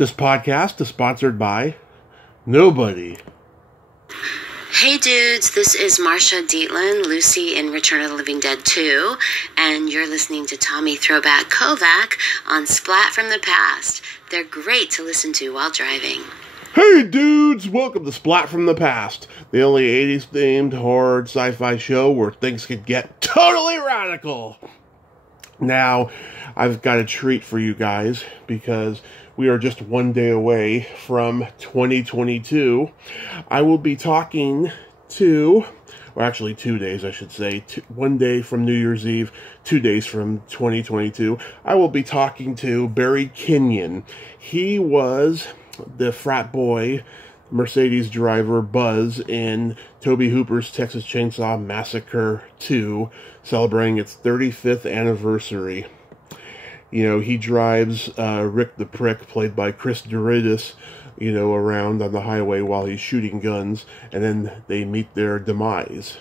This podcast is sponsored by nobody. Hey dudes, this is Marsha Dietland, Lucy in Return of the Living Dead 2, and you're listening to Tommy Throwback Kovac on Splat from the Past. They're great to listen to while driving. Hey dudes, welcome to Splat from the Past, the only 80s themed horror sci-fi show where things could get totally radical. Now, I've got a treat for you guys because we are just one day away from 2022. I will be talking to, or actually 2 days, I should say, 1 day from New Year's Eve, 2 days from 2022. I will be talking to Barry Kinyon. He was the frat boy Mercedes driver Buzz in Tobe Hooper's Texas Chainsaw Massacre 2, celebrating its 35th anniversary. You know, he drives Rick the Prick, played by Chris Doridus, around on the highway while he's shooting guns, and then they meet their demise.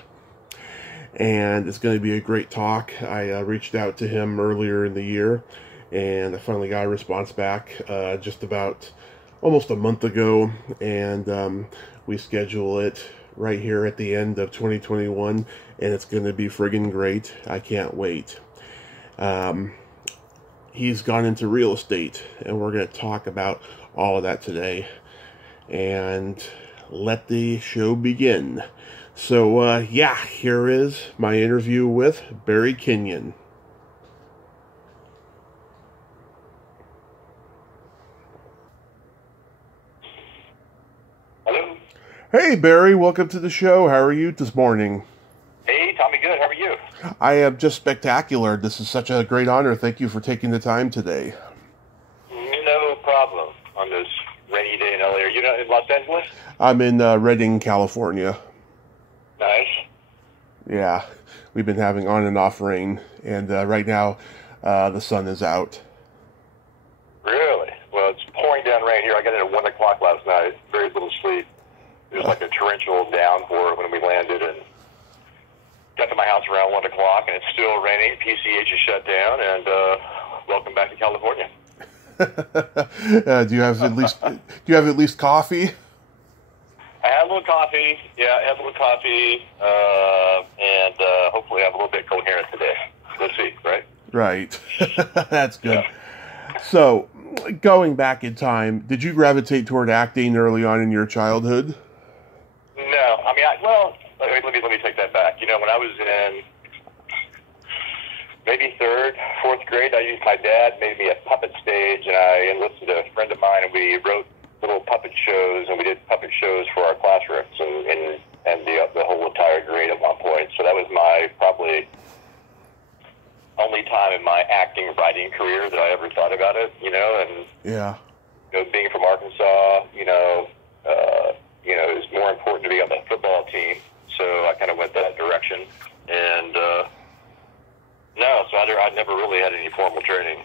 And it's going to be a great talk. I reached out to him earlier in the year, and I finally got a response back just about almost a month ago, and we schedule it right here at the end of 2021, and it's going to be friggin' great. I can't wait. He's gone into real estate, and we're going to talk about all of that today, and let the show begin. So, here is my interview with Barry Kinyon. Hello. Hey, Barry, welcome to the show. How are you this morning? Hey, Tommy, good. How are you? I am just spectacular. This is such a great honor. Thank you for taking the time today. No problem on this rainy day in LA. Are you not in Los Angeles? I'm in Redding, California. Nice. Yeah, we've been having on and off rain, and right now the sun is out. Really? Well, it's pouring down rain here. I got in at 1 o'clock last night. Very little sleep. It was like a torrential downpour when we landed, and got to my house around 1 o'clock, and it's still raining. PCH is shut down, and welcome back to California. Do you have at least coffee? I had a little coffee. Yeah, I had a little coffee, and hopefully I'm a little bit coherent today. Let's see, right? Right. That's good. Yeah. So, going back in time, did you gravitate toward acting early on in your childhood? No. I mean, let me take that back. When I was in maybe third, fourth grade, my dad made me a puppet stage, and I enlisted a friend of mine, and we wrote little puppet shows, and we did puppet shows for our classrooms and the whole entire grade at one point. So that was my probably only time in my acting writing career that I ever thought about it, and yeah, being from Arkansas, it was more important to be on the football team, so I kind of went that direction, and I never really had any formal training,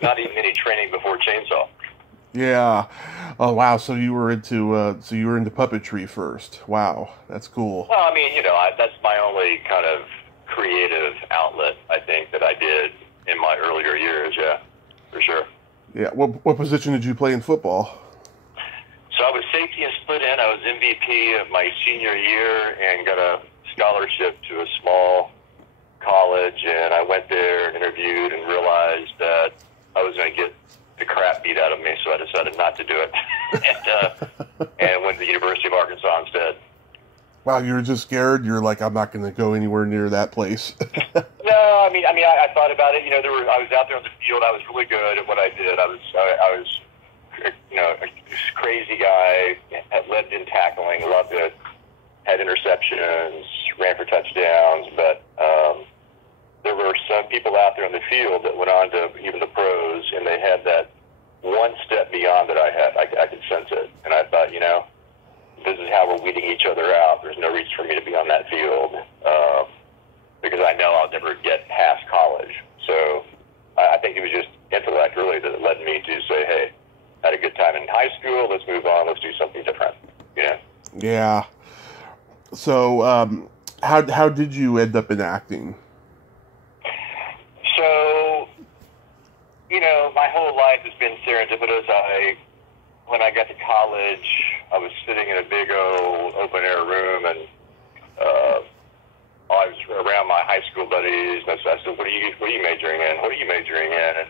not even any training before Chainsaw. Yeah. Oh wow. So you were into puppetry first. Wow, that's cool. Well, I mean, that's my only kind of creative outlet, I think, that I did in my earlier years. Yeah, for sure. Yeah. What position did you play in football? So I was safety and split end. I was MVP of my senior year and got a scholarship to a small college, and I went there and interviewed and realized that I was going to get the crap beat out of me, so I decided not to do it, and went to the University of Arkansas instead. Wow, you were just scared. You're like, I'm not going to go anywhere near that place. No, I mean, I thought about it. I was out there on the field. I was really good at what I did. I was a crazy guy. Led in tackling, loved it. Had interceptions, ran for touchdowns, but there were some people out there on the field that went on to even the pros, and they had that one step beyond that I had. I could sense it, and I thought, this is how we're weeding each other out. There's no reason for me to be on that field because I know I'll never get past college. So I think it was just intellect, really, that led me to say, hey, I had a good time in high school. Let's move on. Let's do something different. Yeah. So how did you end up in acting? So, my whole life has been serendipitous. When I got to college, I was sitting in a big old open air room, and I was around my high school buddies. And I said, "What are you majoring in? What are you majoring in?" And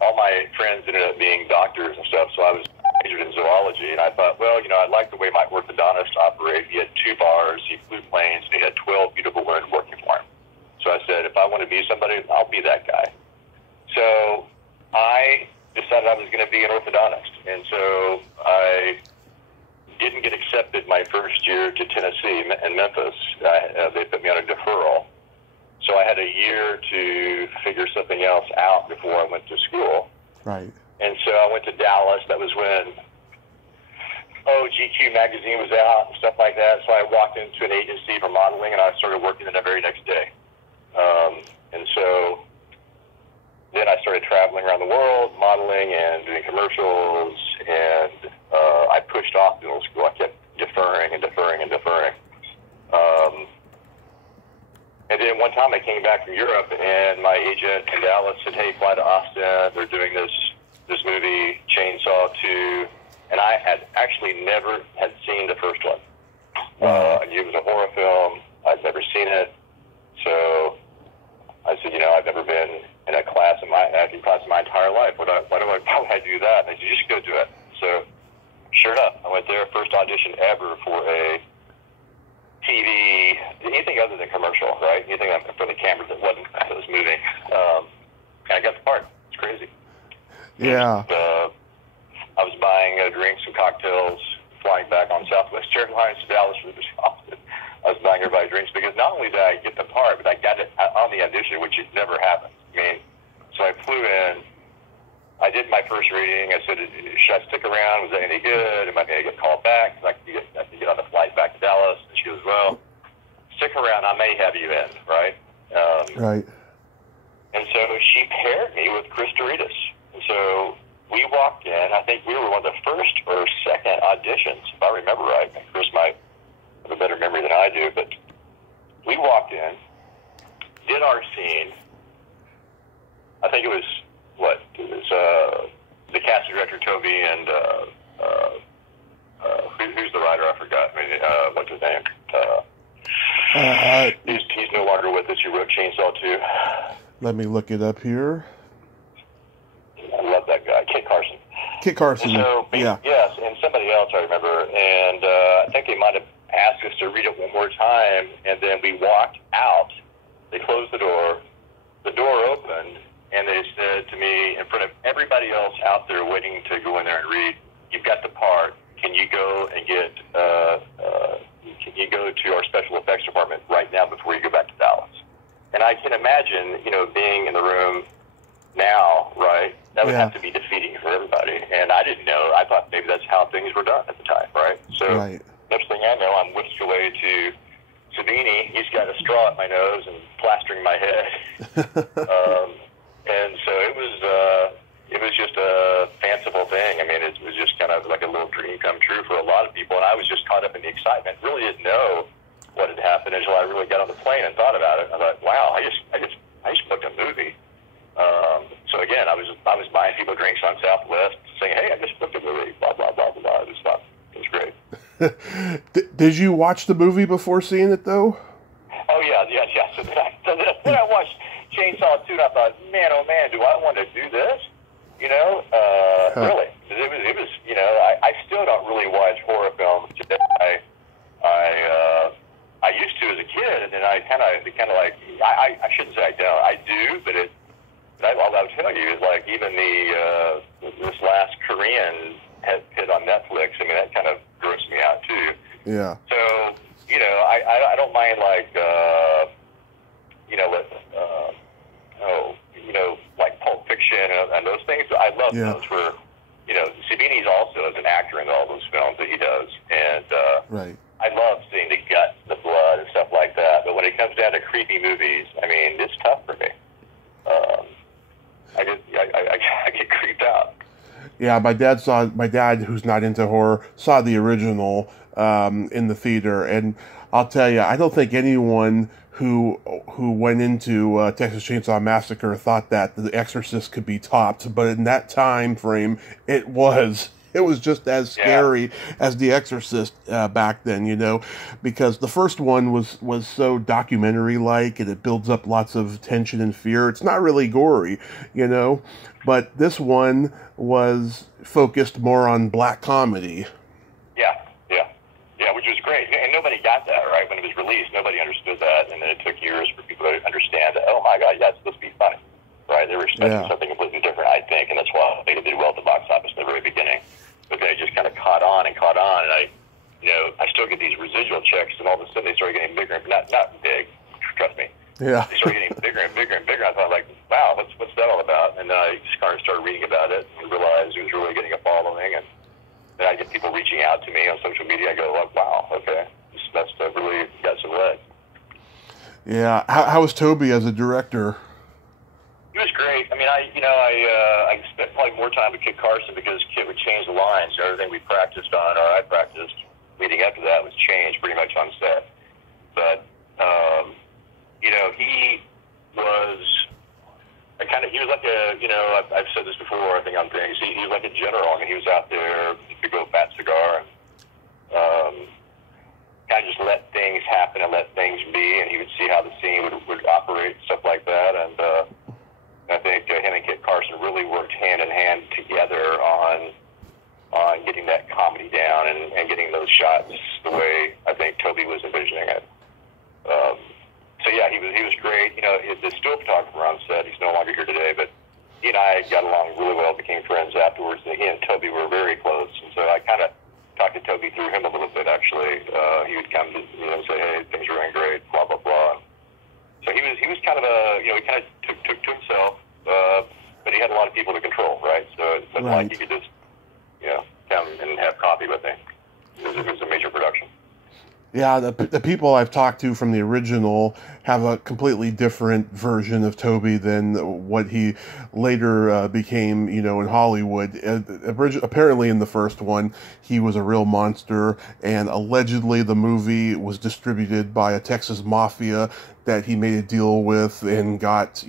all my friends ended up being doctors and stuff. So I was majored in zoology, and I thought, well, I like the way my orthodontist operated. He had 2 bars, he flew planes, and he had 12 beautiful women working for him. So I said, if I want to be somebody, I'll be that guy. So I decided I was going to be an orthodontist, and so I didn't get accepted my first year to Tennessee and Memphis. They put me on a deferral. So I had a year to figure something else out before I went to school. Right. And so I went to Dallas. That was when GQ magazine was out and stuff like that. So I walked into an agency for modeling, and I started working the very next day. And so then I started traveling around the world, modeling and doing commercials, and I pushed off middle school. I kept deferring and deferring and deferring. And then one time I came back from Europe, and my agent in Dallas said, "Hey, fly to Austin. They're doing this movie, Chainsaw 2." And I had actually never had seen the first one. It was a horror film. I'd never seen it. So I said, I've never been in a class in my entire life. Why would I do that? And they said, you should go do it. So sure enough, I went there, first audition ever for a TV, anything other than commercial, right? Anything in front of the cameras that was moving. And I got the part. It's crazy. Yeah. I was buying drinks and cocktails, flying back on Southwest Airlines to Dallas for this Austin. I was buying everybody drinks because not only did I get the part, but I got it on the audition, which had never happened. So I flew in. I did my first reading. I said, should I stick around? Was that any good? Am I going to get called back? I have to get on the flight back to Dallas. And she goes, well, stick around. I may have you in, right? Right. And so she paired me with Chris Doritas. And so we walked in. I think we were one of the first or second auditions, if I remember right. And Chris might have a better memory than I do. But we walked in, did our scene. I think it was, the casting director, Toby, and who's the writer? I forgot. What's his name? He's no longer with us. He wrote Chainsaw 2. Let me look it up here. I love that guy, Kit Carson. Kit Carson, and so, yeah. Yes, and somebody else I remember. And I think they might have asked us to read it one more time, and then we walked out. They closed the door. The door opened, and they said to me, in front of everybody else out there waiting to go in there and read, you've got the part. Can you go and can you go to our special effects department right now before you go back to Dallas? And I can imagine, being in the room now, right, that would have to be defeating for everybody. And I didn't know. I thought maybe that's how things were done at the time, right? So next thing I know, I'm whisked away to Savini. He's got a straw at my nose and plastering my head. And so it was just a fanciful thing. It was just kind of like a little dream come true for a lot of people. And I was just caught up in the excitement. Really didn't know what had happened until I really got on the plane and thought about it. And I thought, wow, I just booked a movie. So again, I was buying people drinks on Southwest, saying, "Hey, I just booked a movie." Blah blah blah blah. It was great. Did you watch the movie before seeing it though? Oh yeah. So then I watched Chainsaw 2, and I thought, man, oh man, do I want to do this? Really? It was. I still don't really watch horror films today. I used to as a kid, and then I kind of like I shouldn't say I don't. I do, but all I would tell you is like even this last Korean hit on Netflix. That kind of grossed me out too. Yeah. So I don't mind like like Pulp Fiction and those things. I love those. Where Savini's also as an actor in all those films that he does, and right. I love seeing the guts, the blood, and stuff like that. But when it comes down to creepy movies, it's tough for me. I get creeped out. Yeah, my dad, who's not into horror, saw the original in the theater, and I'll tell you, I don't think anyone who went into Texas Chainsaw Massacre thought that The Exorcist could be topped, but in that time frame, it was just as scary as The Exorcist back then, you know, because the first one was so documentary-like, and it builds up lots of tension and fear. It's not really gory, you know, but this one was focused more on black comedy. Yeah, which was great. And nobody got that, right? When it was released, nobody understood that, and then it took years for people to understand that, oh my God, that's supposed to be funny, right? They were expecting something completely different, I think, and that's why they did well at the box office in the very beginning. But then it just kind of caught on, and I still get these residual checks, and all of a sudden they started getting bigger, not big, trust me. Yeah. They started getting bigger and bigger and bigger. I thought, like, wow, what's that all about? And then I just kind of started reading about it and realized it was really getting a following, and then I get people reaching out to me on social media. I go, like, wow, okay, this must have really got some legs. Yeah. How was Toby as a director? He was great. I mean, I spent probably more time with Kit Carson because Kit would change the lines. So everything we practiced on, or I practiced leading up to that, was changed pretty much on set. But, he was like I've said this before, I think on things, he was like a general. I mean, he was out there, he could go fat cigar and kind of just let things happen and let things be, and he would see how the scene would operate, stuff like that. And I think him and Kit Carson really worked hand in hand together on getting that comedy down and getting those shots the way I think Toby was envisioning it. So yeah, he was great. You know, the still photographer on set, he's no longer here today, but he and I got along really well, became friends afterwards, and he and Toby were very close. And so I kind of talked to Toby through him a little bit, actually. He would come to, say, hey, things are going great, blah, blah, blah. So he was kind of he kind of took to himself, but he had a lot of people to control, right? So it wasn't like he could just, come and have coffee with him. It was a major production. Yeah, the people I've talked to from the original have a completely different version of Toby than what he later became, in Hollywood. Apparently in the first one, he was a real monster, and allegedly the movie was distributed by a Texas mafia that he made a deal with and got,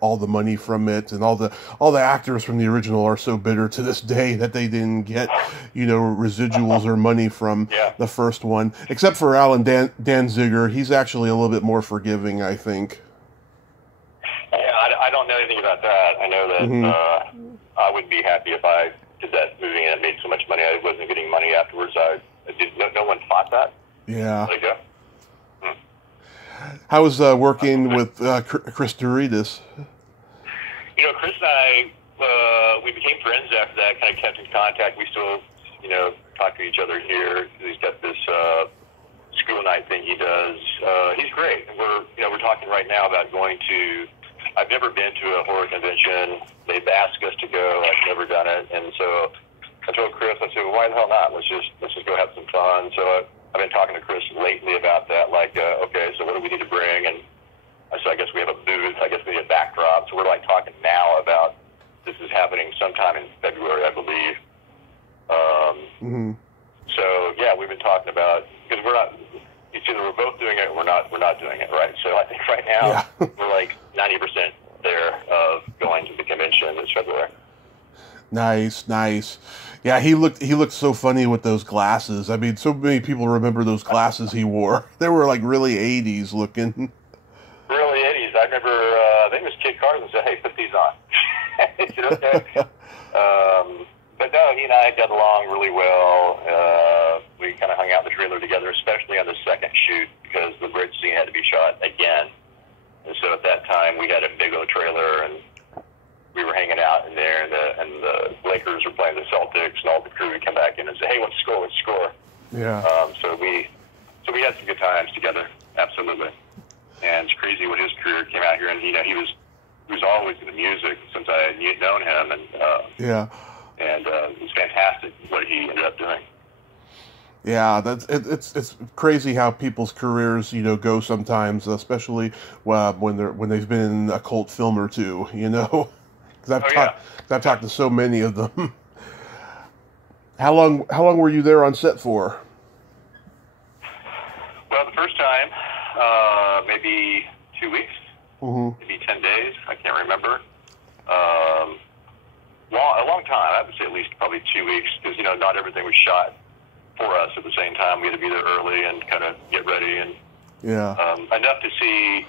all the money from it. And all the actors from the original are so bitter to this day that they didn't get, residuals or money from the first one. Except for Alan Danziger, he's actually a little bit more forgiving, I think. Yeah, I don't know anything about that. I know that I would be happy if I did that movie and it made so much money I wasn't getting money afterwards. No one fought that. Yeah. There you go. How was working with Chris Doritas? Chris and I, we became friends after that, kind of kept in contact. We still, talk to each other here. He's got this school night thing he does. He's great. We're talking right now about going to, I've never been to a horror convention. They've asked us to go. I've never done it. And so I told Chris, I said, well, why the hell not? Let's just go have some fun. So I've been talking to Chris lately about that, like, okay, so what do we need to bring? And so I guess we have a booth, I guess we need a backdrop. So we're like talking now about, this is happening sometime in February, I believe. So yeah, we've been talking about, because it's either we're both doing it or we're not doing it, right? So I think right now we're like 90% there of going to the convention this February. Nice. Yeah, he looked so funny with those glasses. I mean, so many people remember those glasses he wore. They were like really 80s looking. Really 80s. I remember, I think it was Kit Carson said, hey, put these on. I said, okay. But no, he and I got along really well. We kind of hung out in the trailer together, especially on the second shoot, because the bridge scene had to be shot again. And so at that time, we had a big old trailer, and we were hanging out in there, and the Lakers were playing the Celtics, and all the crew would come back in and say, hey, what's the score? Yeah. So we had some good times together, absolutely. And it's crazy what his career came out here, and he was always into music since I had known him, and it's fantastic what he ended up doing. Yeah, it's crazy how people's careers go sometimes, especially when they've been in a cult film or two, Because I've talked to so many of them. How long were you there on set for? Well, the first time maybe 2 weeks, Mm-hmm. maybe 10 days. I can't remember. A long time. I would say at least probably 2 weeks, because not everything was shot for us at the same time. We had to be there early and kind of get ready, and enough to see.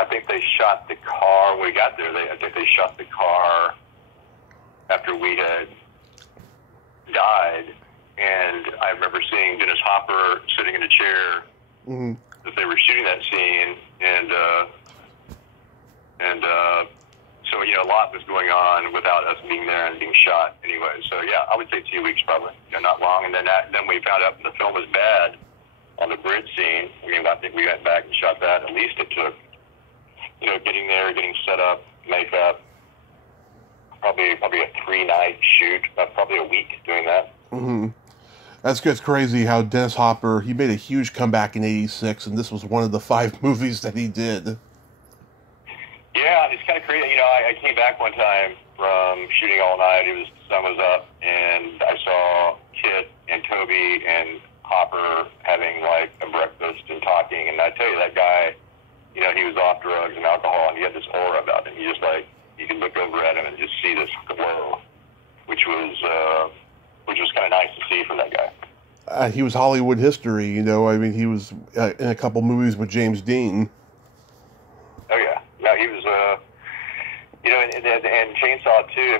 I think they shot the car when we got there. I think they shot the car after we had died, and I remember seeing Dennis Hopper sitting in a chair as they were shooting that scene, and so a lot was going on without us being there and being shot anyway. So yeah, I would say 2 weeks probably, not long. And then we found out the film was bad on the bridge scene. I think we went back and shot that. At least it took, getting there, getting set up, makeup, probably a 3-night shoot, probably a week doing that. Mm-hmm. That's crazy how Dennis Hopper, he made a huge comeback in '86, and this was one of the 5 movies that he did. Yeah, it's kind of crazy. I came back one time from shooting all night. The sun was up, and I saw Kit and Toby and Hopper having like a breakfast and talking. And I tell you, that guy, he was off drugs and alcohol, and he had this aura about him. You could look over at him and just see this glow, which was kind of nice to see from that guy. He was Hollywood history, he was in a couple movies with James Dean. Oh yeah, no, he was, and Chainsaw too.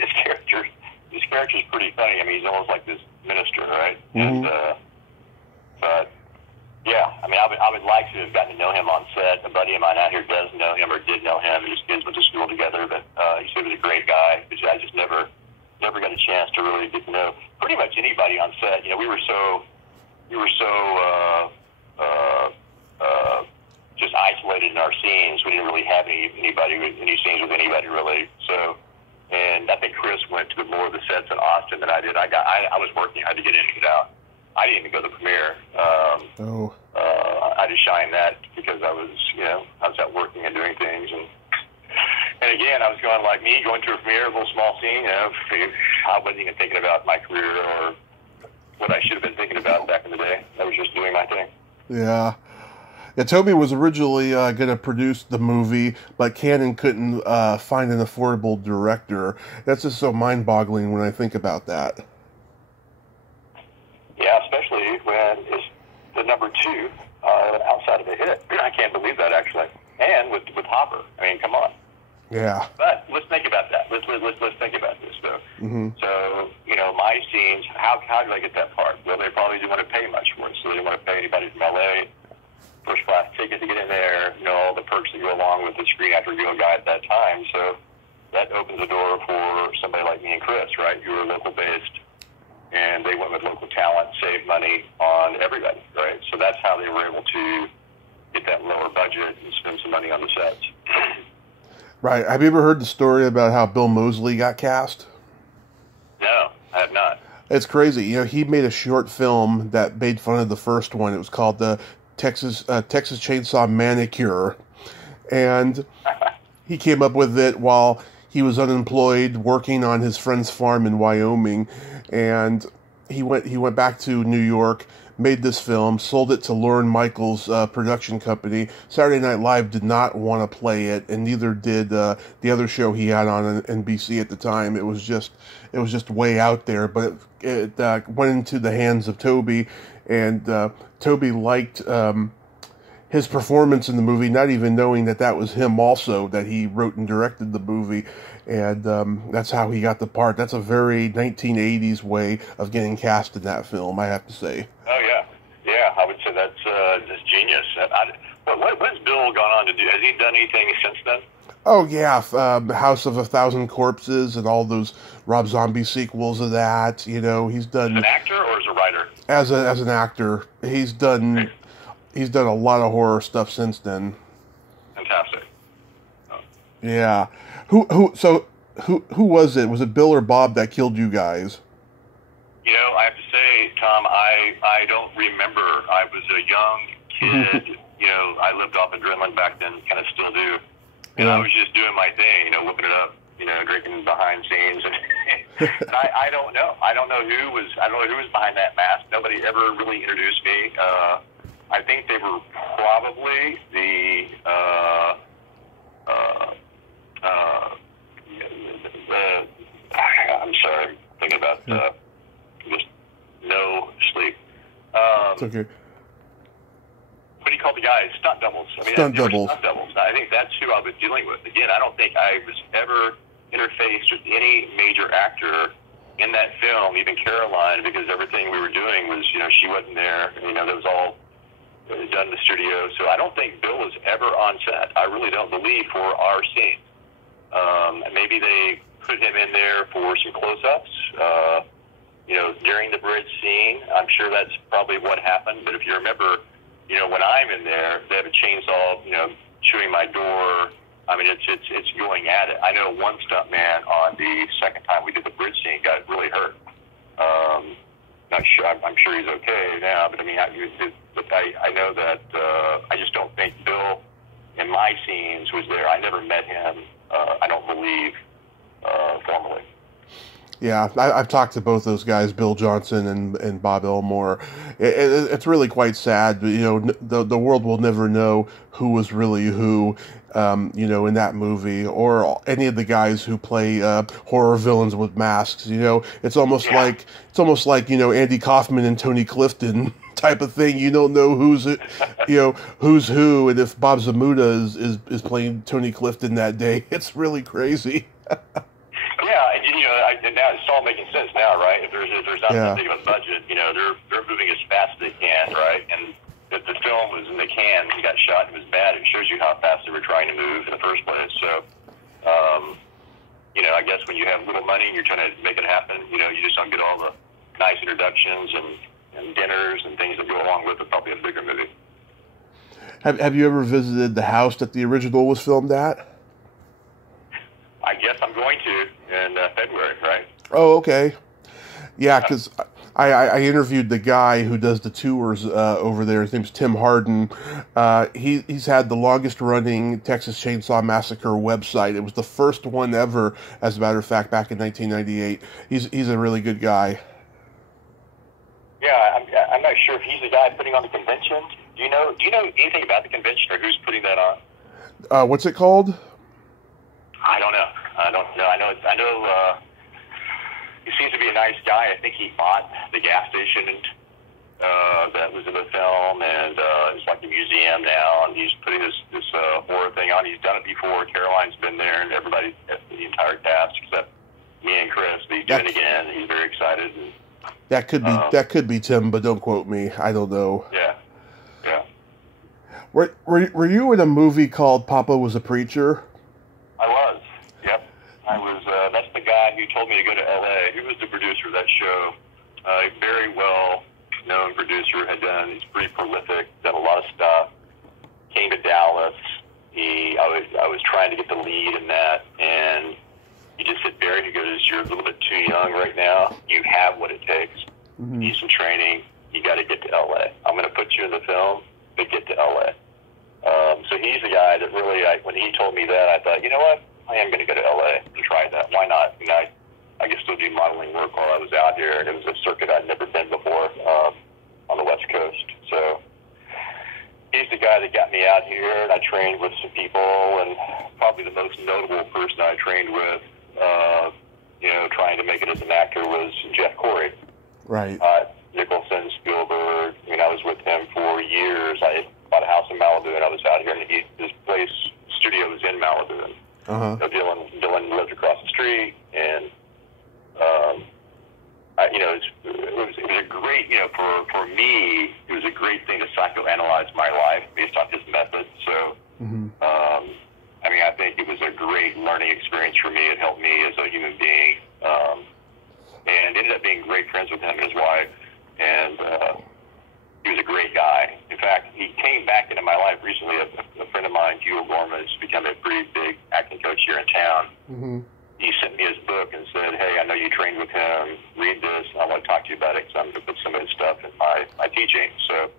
His character's pretty funny. He's almost like this minister, right? Mm-hmm. But yeah, I would like to have gotten to know him on set. A buddy of mine out here does know him or did know him, and his kids went to school together. But he said he was a great guy. But I just never got a chance to really get to know pretty much anybody on set. We were so just isolated in our scenes. We didn't really have any scenes with anybody really. So, and I think Chris went to more of the sets in Austin than I did. I was working. I had to get in and get out. I didn't even go to the premiere. I just shined that because I was out working and doing things, and again, I was going to a premiere, a little small scene. I wasn't even thinking about my career or what I should have been thinking about back in the day. I was just doing my thing. Yeah. Yeah, Toby was originally going to produce the movie, but Cannon couldn't find an affordable director. That's just so mind-boggling when I think about that. Yeah, especially when it's the number 2 outside of a hit. I can't believe that, actually. And with Hopper. Come on. Yeah. But let's think about that. Let's think about this, though. Mm-hmm. So, my scenes, how do I get that part? Well, they probably didn't want to pay much for it, so they didn't want to pay anybody from L.A. first-class ticket to get in there, all the perks that go along with the screen actor real guy at that time. So that opens the door for somebody like me and Chris, right, who are local-based, and they went with local talent, saved money on everybody, right? So that's how they were able to get that lower budget and spend some money on the sets. Right. Have you ever heard the story about how Bill Moseley got cast? No, I have not. It's crazy. He made a short film that made fun of the first one. It was called the Texas Chainsaw Massacre, and he came up with it while he was unemployed working on his friend's farm in Wyoming, and he went back to New York, made this film, sold it to Lorne Michaels' production company. Saturday Night Live did not want to play it, and neither did the other show he had on NBC at the time. It was just way out there, but it went into the hands of Toby, and Toby liked his performance in the movie, not even knowing that was him also, that he wrote and directed the movie, and that's how he got the part. That's a very 1980s way of getting cast in that film, I have to say. Oh, yeah. Yeah, I would say that's genius. What has Bill gone on to do? Has he done anything since then? Oh, yeah, House of a Thousand Corpses and all those Rob Zombie sequels of that, he's done... As an actor or as a writer? As an actor. He's done a lot of horror stuff since then. Fantastic. Oh. Yeah. Who was it? Was it Bill or Bob that killed you guys? I have to say, Tom, I don't remember. I was a young kid. I lived off adrenaline back then, kind of still do. And I was just doing my thing, whipping it up, drinking behind scenes I don't know. I don't know who was behind that mask. Nobody ever really introduced me. I think they were probably the I'm sorry, thinking about just no sleep. It's okay. What do you call the guys? Stunt doubles. I mean, Stunt doubles. Stunt doubles. I think that's who I was dealing with. Again, I don't think I was ever interfaced with any major actor in that film, even Caroline, because everything we were doing was, she wasn't there. That was all done in the studio. So I don't think Bill was ever on set. I really don't believe for our scene. Maybe they put him in there for some close-ups, during the bridge scene. I'm sure that's probably what happened. But if you remember, when I'm in there, they have a chainsaw, chewing my door. I mean, it's going at it. I know one stunt man on the second time we did the bridge scene got really hurt. Not sure. I'm sure he's okay now. But I mean, I know that I just don't think Bill in my scenes was there. I never met him. I don't believe formally. Yeah, I've talked to both those guys, Bill Johnson and Bob Elmore. It's really quite sad, but the world will never know who was really who, in that movie, or any of the guys who play horror villains with masks. It's almost like Andy Kaufman and Tony Clifton type of thing. You don't know who's who, and if Bob Zamuda is playing Tony Clifton that day, it's really crazy. Yeah, and now it's all making sense now, right? If there's not that big of a budget, they're moving as fast as they can, right? And if the film was in the can and got shot and it was bad, it shows you how fast they were trying to move in the first place. So, I guess when you have little money and you're trying to make it happen, you just don't get all the nice introductions and dinners and things that go along with it. Probably a bigger movie. Have you ever visited the house that the original was filmed at? I guess I'm going to in February, right? Oh, okay. Yeah, because I interviewed the guy who does the tours over there. His name's Tim Harden. He's had the longest running Texas Chainsaw Massacre website. It was the first one ever, as a matter of fact, back in 1998. He's a really good guy. Yeah, I'm not sure if he's the guy putting on the convention. Do you know anything about the convention or who's putting that on? What's it called? I don't know. I know. He seems to be a nice guy. I think he bought the gas station that was in the film, and it's like a museum now. And he's putting this horror thing on. He's done it before. Caroline's been there, and everybody, the entire cast except me and Chris. But he's doing it again. He's very excited. And, that could be Tim, but don't quote me. I don't know. Yeah. Were you in a movie called Papa Was a Preacher? I was. Yep. I was. That's the guy who told me to go to L.A. He was the producer of that show. A very well-known producer. He's pretty prolific. Done a lot of stuff. Came to Dallas. I was trying to get the lead in that, and he just said, Barry, he goes, you're a little bit too young right now. You have what it takes. You need some training. You got to get to L.A. I'm going to put you in the film, but get to L.A. So he's the guy that really, when he told me that, I thought, you know what? I am going to go to L.A. and try that. Why not? I could still do modeling work while I was out here, and it was a circuit I'd never been before on the West Coast. So he's the guy that got me out here, and I trained with some people, and probably the most notable person I trained with, trying to make it as an actor was Jeff Corey. Right. Nicholson, Spielberg. I was with him for years. I bought a house in Malibu, and I was out here, and his studio was in Malibu. And Dylan lived across the street, and it was a great, for me, it was a great thing to psychoanalyze my life based on his method. So, I think it was a great learning experience for me. It helped me as a human being, and ended up being great friends with him and his wife, and he was a great guy. In fact, he came back into my life recently. A friend of mine, Hugh O'Gorman, has become a pretty big acting coach here in town. He sent me his book and said, hey, I know you trained with him. Read this. I want to talk to you about it because I'm going to put some of his stuff in my teaching. So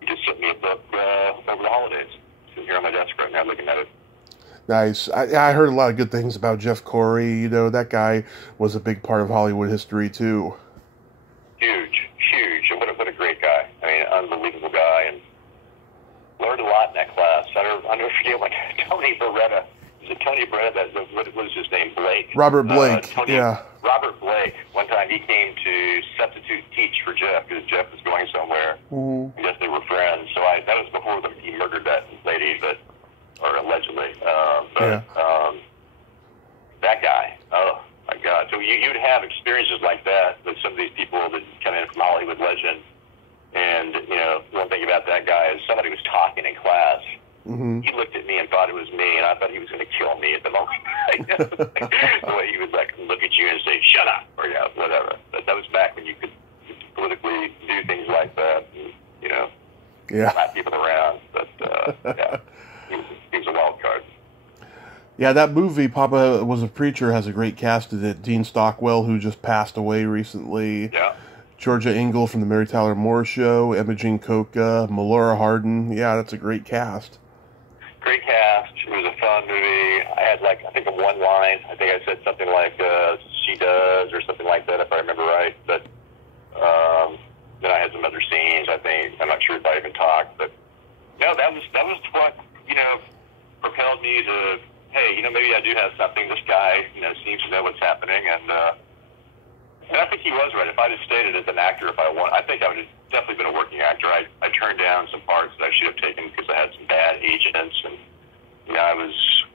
he just sent me a book over the holidays. It's sitting here on my desk right now looking at it. Nice. I heard a lot of good things about Jeff Corey. You know, that guy was a big part of Hollywood history, too. Huge, huge. And what a great guy. I mean, unbelievable guy. And learned a lot in that class. I'll never forget when Tony Beretta, is it Tony Beretta? What was his name? Blake? Robert Blake, yeah. Robert Blake. One time he came to substitute teach for Jeff because Jeff was going somewhere. Mm-hmm. I guess they were friends. So that was before he murdered that lady, or allegedly. That guy, oh my God. So you'd have experiences like that with some of these people that come in from Hollywood legend. And, you know, one thing about that guy is somebody was talking in class. Mm-hmm. He looked at me and thought it was me, and I thought he was going to kill me at the moment. The way he would, like, look at you and say, shut up, or, yeah, whatever. But that was back when you could politically do things like that, and, you know, slap people around. But, yeah, he was a wild card. Yeah, that movie, Papa Was a Preacher, has a great cast in it. Dean Stockwell, who just passed away recently. Yeah. Georgia Engel from the Mary Tyler Moore Show. Imogen Coca. Melora Hardin. Yeah, that's a great cast. Great cast. It was a fun movie. I had, like, I think one line. I think I said something like, she does, or something like that, if I remember right. But then I had some other scenes, I think. I'm not sure if I even talked. But, no, that was what, you know, propelled me to, hey, you know, maybe I do have something. This guy, you know, seems to know what's happening. And I think he was right. If I'd have stayed as an actor, I think I would have definitely been a working actor. I turned down some parts that I should have taken because I had some bad agents, and you know, I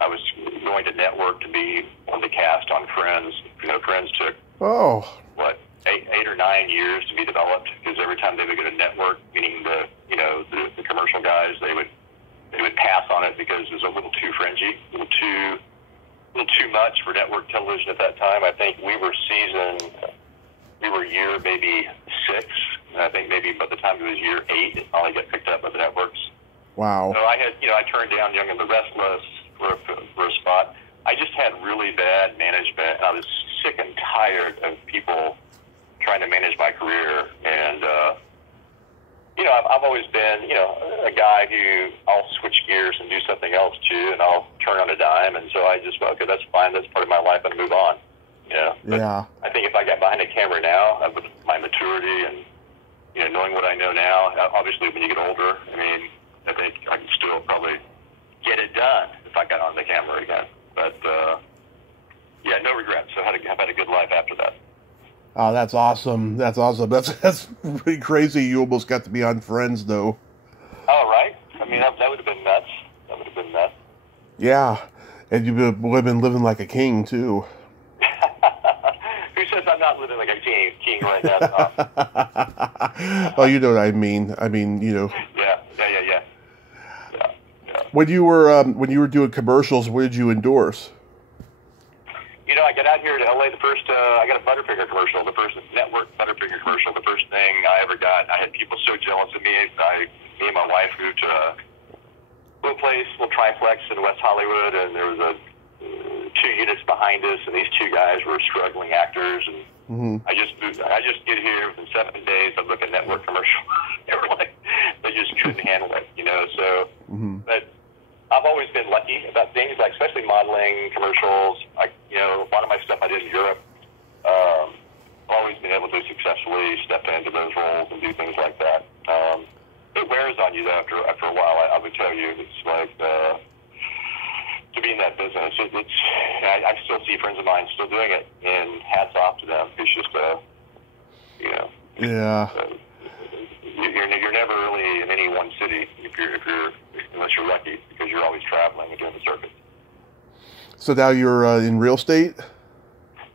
was going to network to be on the cast on Friends. You know, Friends took eight or 9 years to be developed because every time they would get a network, meaning the commercial guys, they would pass on it because it was a little too fringy, a little too much for network television at that time. I think we were year maybe 6, and I think maybe by the time it was year 8, it finally got picked up by the networks. Wow. So I turned down Young and the Restless for a spot. I just had really bad management, and I was sick and tired of people trying to manage my career. And, you know, I've always been, you know, a guy who I'll switch gears and do something else too, and I'll turn on a dime. And so I just went, okay, that's fine. That's part of my life, and move on. You know? Yeah. I think if I got behind a camera now, with my maturity and, you know, knowing what I know now, obviously when you get older, I mean, I think I can still probably get it done if I got on the camera again. But, yeah, no regrets. So I've had a good life after that. Oh, that's awesome. That's awesome. That's pretty crazy. You almost got to be on Friends, though. Oh, right? I mean, that would have been nuts. That would have been nuts. Yeah. And you would have been living like a king, too. Who says I'm not living like a king right now? Oh, you know what I mean. I mean, you know. Yeah. When you were doing commercials, what did you endorse? You know, I got out here to LA. I got a Butterfinger commercial, the first network Butterfinger commercial, the first thing I ever got. I had people so jealous of me. Me and my wife moved to a little triplex in West Hollywood, and there was 2 units behind us, and these 2 guys were struggling actors. And I just get here within 7 days. I look at network commercial. They were like, they just couldn't handle it, you know. So, but I've always been lucky about things like, especially modeling, commercials. You know, a lot of my stuff I did in Europe. Always been able to successfully step into those roles and do things like that. It wears on you though after a while. I would tell you, it's like to be in that business. I still see friends of mine still doing it, and hats off to them. It's just you know. Yeah. You're never really in any one city unless you're lucky, because you're always traveling and doing the circuit. So now you're in real estate?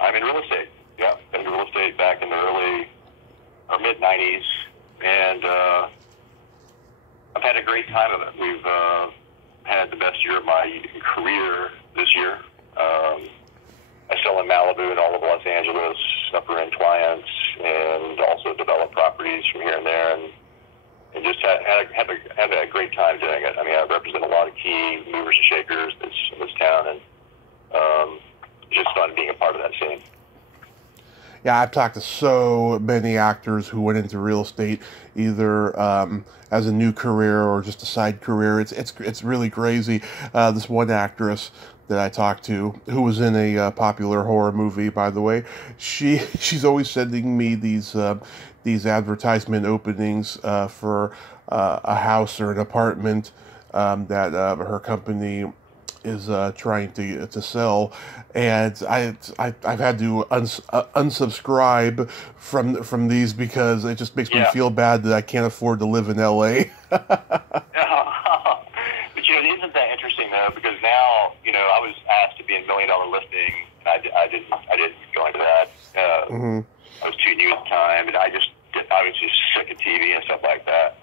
I'm in real estate. Yeah, been in real estate back in the early or mid '90s, and I've had a great time of it. We've had the best year of my career this year. I sell in Malibu and all of Los Angeles, upper end clients, and also develop properties from here and there, and just have a great time doing it. I mean, I represent a lot of key movers and shakers in this town, and it's just fun being a part of that scene. Yeah, I've talked to so many actors who went into real estate either as a new career or just a side career. It's really crazy. This one actress that I talked to, who was in a popular horror movie, by the way, she's always sending me these advertisement openings for a house or an apartment that her company is trying to sell, and I've had to unsubscribe from these because it just makes me feel bad that I can't afford to live in LA. But isn't that interesting though? Because now, I was asked to be in $1 Million Listing, and I didn't go into that. I was too new at the time, and I was just sick of TV and stuff like that.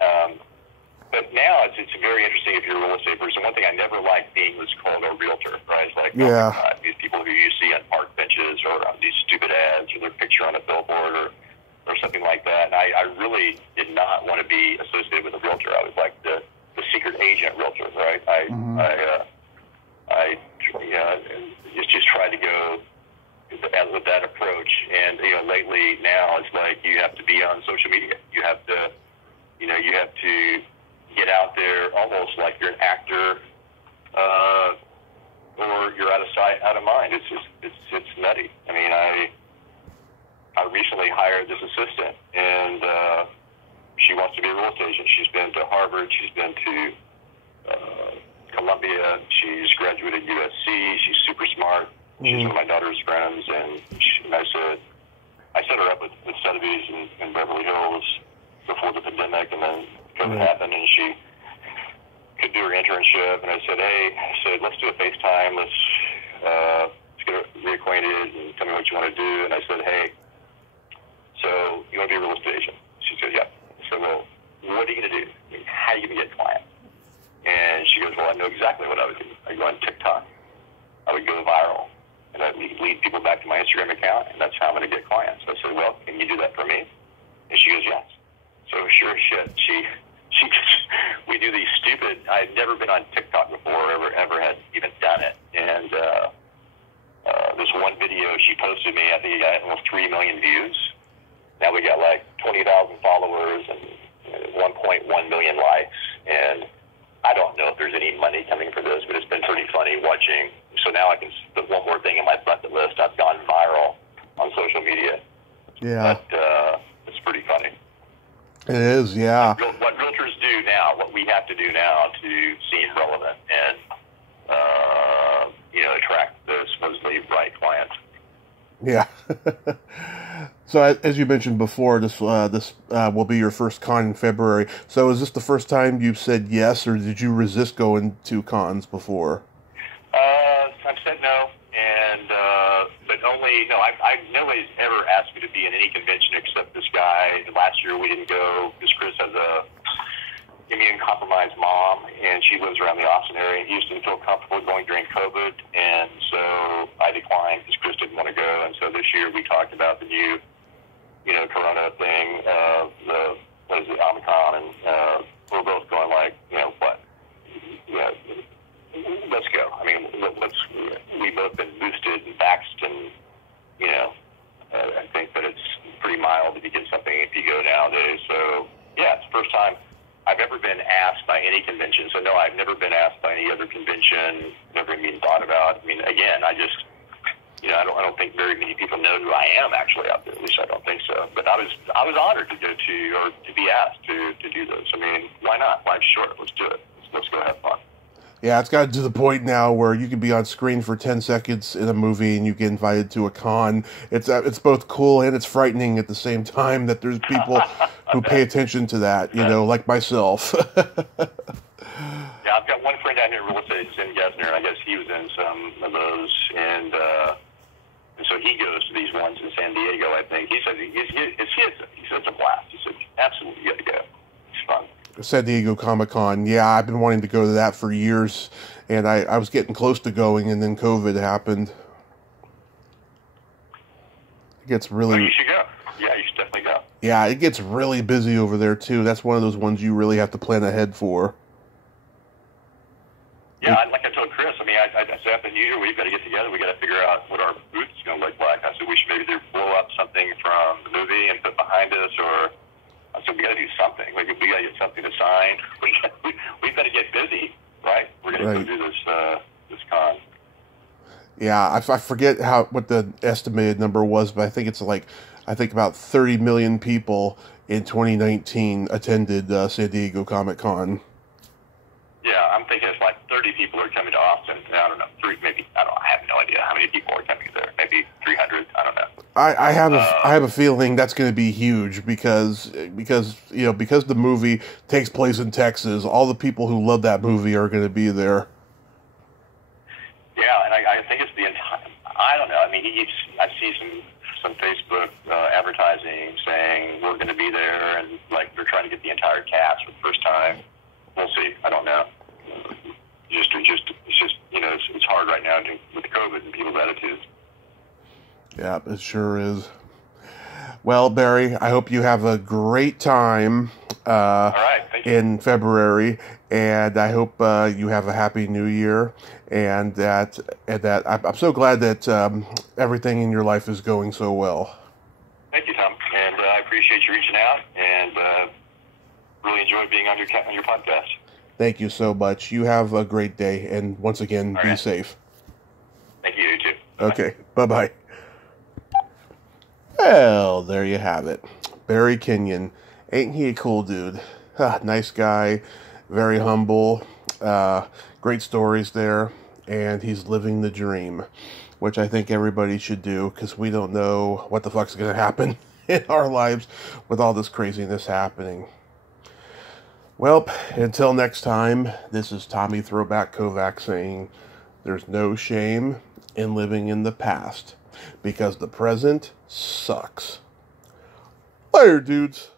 But now it's very interesting if you're a real estate person. One thing I never liked being was called a realtor, right? It's like, oh my God, these people who you see on park benches or on these stupid ads or their picture on a billboard or something like that. And I really did not want to be associated with a realtor. I was like the secret agent realtor, right? I just tried to go with that approach. And, lately now it's like you have to be on social media. You have to get out there almost like you're an actor, or you're out of sight, out of mind. It's nutty. I mean, I recently hired this assistant, and she wants to be a real estate agent. She's been to Harvard. She's been to Columbia. She's graduated USC. She's super smart. She's one of my daughter's friends, and I set her up with Sotheby's in Beverly Hills before the pandemic, and then COVID happened, and she could do her internship. And I said, let's do a FaceTime. Let's get reacquainted and tell me what you want to do. And I said, hey, so you want to be a real estate agent? She said, yeah. I said, well, what are you going to do? I mean, how are you going to get clients? And she goes, well, I know exactly what I would do. I'd go on TikTok. I would go viral. And I'd lead people back to my Instagram account, and that's how I'm going to get clients. I said, well, can you do that for me? And she goes, yes. So sure as shit, we do these stupid, I'd never been on TikTok before, ever had even done it. And this one video she posted me, I think it got almost 3 million views. Now we got like 20,000 followers and 1.1 million likes. And I don't know if there's any money coming for this, but it's been pretty funny watching. So now I can put one more thing in my bucket list. I've gone viral on social media. Yeah. But it's pretty funny. It is, yeah. What realtors do now, what we have to do now to seem relevant and, attract the supposedly right clients. Yeah. So as you mentioned before, this will be your first con in February. So is this the first time you've said yes, or did you resist going to cons before? I've said no, and but nobody's ever asked me to be in any convention except this guy. Last year we didn't go because Chris has a immune-compromised mom, and she lives around the Austin area in Houston, feel comfortable going during COVID, and so I declined because Chris didn't want to go. And so this year we talked about the new, Corona thing, Omicron, and we're both going like, what? Yeah, let's go. I mean, we've both been boosted and vaxxed, and, I think that it's pretty mild if you get something if you go nowadays. So, yeah, it's the first time I've ever been asked by any convention. So, no, I've never been asked by any other convention, never even thought about. I mean, again, I don't think very many people know who I am actually out there. At least I don't think so. But I was honored to go to, or to be asked to do this. I mean, why not? Life's short. Let's do it. Let's go have fun. Yeah, it's gotten to the point now where you can be on screen for 10 seconds in a movie and you get invited to a con. It's both cool and it's frightening at the same time that there's people who pay attention to that, like myself. Yeah, I've got one friend out here in real estate, Sim Gessner. I guess he was in some of those, and so he goes to these ones in San Diego, I think. He said it's a blast. He said, absolutely, you got to go. It's fun. San Diego Comic-Con. Yeah, I've been wanting to go to that for years, and I was getting close to going, and then COVID happened. It gets really... Well, you should go. Yeah, you should definitely go. Yeah, it gets really busy over there, too. That's one of those ones you really have to plan ahead for. Yeah, like I told Chris, I mean, I said after New Year, we've got to get together. We've got to figure out what our booth is going to look like. I said we should maybe blow up something Yeah, I forget what the estimated number was, but I think it's about 30 million people in 2019 attended San Diego Comic-Con. Yeah, I'm thinking it's like 30 people are coming to Austin. I don't know, I have no idea how many people are coming there. Maybe 300. I don't know. I have a feeling that's going to be huge because the movie takes place in Texas. All the people who love that movie are going to be there. Yeah, and I think it's the entire. I don't know. I mean, I see some Facebook advertising saying we're going to be there, and like they're trying to get the entire cast for the first time. We'll see. I don't know. It's just it's hard right now with COVID and people's attitudes. Yeah, it sure is. Well, Barry, I hope you have a great time All right, thank you. in February, and I hope you have a happy New Year, and that I'm so glad that everything in your life is going so well. Thank you, Tom, and I appreciate you reaching out, and really enjoyed being on your podcast. Thank you so much. You have a great day, and once again, be safe. Thank you, you too. Okay, bye-bye. Well, there you have it. Barry Kinyon. Ain't he a cool dude? Nice guy, very humble, great stories there, and he's living the dream, which I think everybody should do, because we don't know what the fuck's going to happen in our lives with all this craziness happening. Well, until next time, this is Tommy Throwback Kovac saying, there's no shame in living in the past, because the present sucks. Later, dudes.